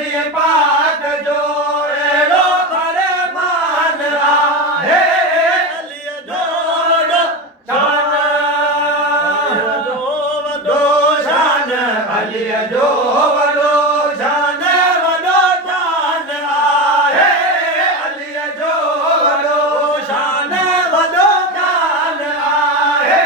नबी पाक जो अहिड़ो फरमान आहे अली जो वॾो शान वॾो शान अली जो वॾो शान वॾो शान आहे अली जो वॾो शान वॾो शान आहे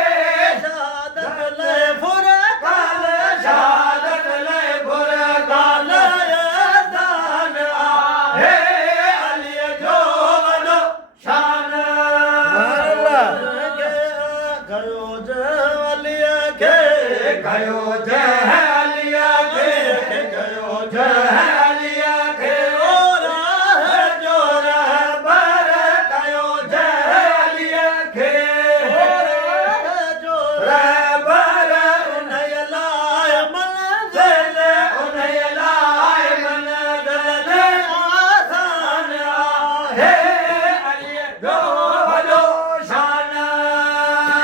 शहादत ले फुरकान शहादत ले फुरकान यज़ान आहे अली जो वॾो शान गयो जलिया खे गयो जलिया खे गयो जलिया खे ओ राह जो रहबर कयो जलिया खे ओ राह जो रहबर उन्हई लाइ मंज़िल उन्हई लाइ मंज़िल आसान आहे अली जो वॾो शान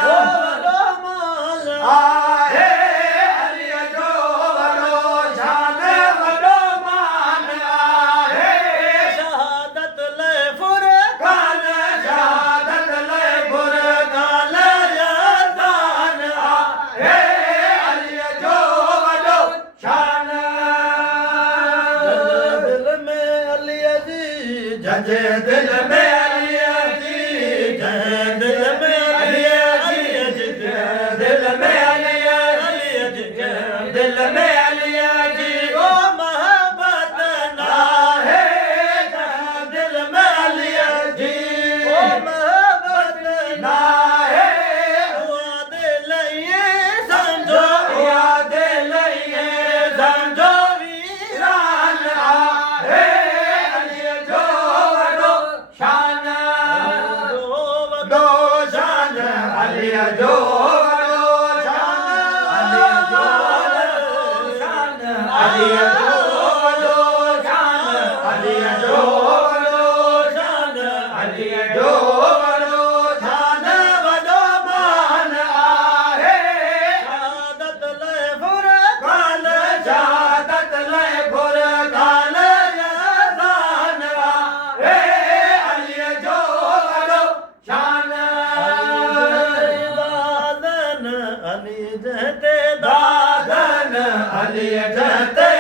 वॾो माल आहे अली जो वॾो शान वॾो मान आहे शहादत ले फुरकान शहादत ले फुरकान यज़ान आहे अली जो वॾो शान दिल में अली जी जंहिंजे दिल में अली जी जंहिं दिल में अली जी जंहिं दिल में अली जी जंहिं दिल में अली जी ओ मोहब्बत नाहे जंहिं दिल में अली जी ओ मोहब्बत नाहे उहा दिल ये समझो उहा दिल ये समझो वीरान आहे अली जो वॾो शान वॾो शान अली जो वॾो शान अली जो वॾो शान अली जो वॾो शान अली जो वॾो शान अली जो वॾो शान वॾो मान आहे शहादत ले फुरकान शहादत ले फुरकान यज़ान आहे अली जो वॾो शान दादन अली जते दादन अली जते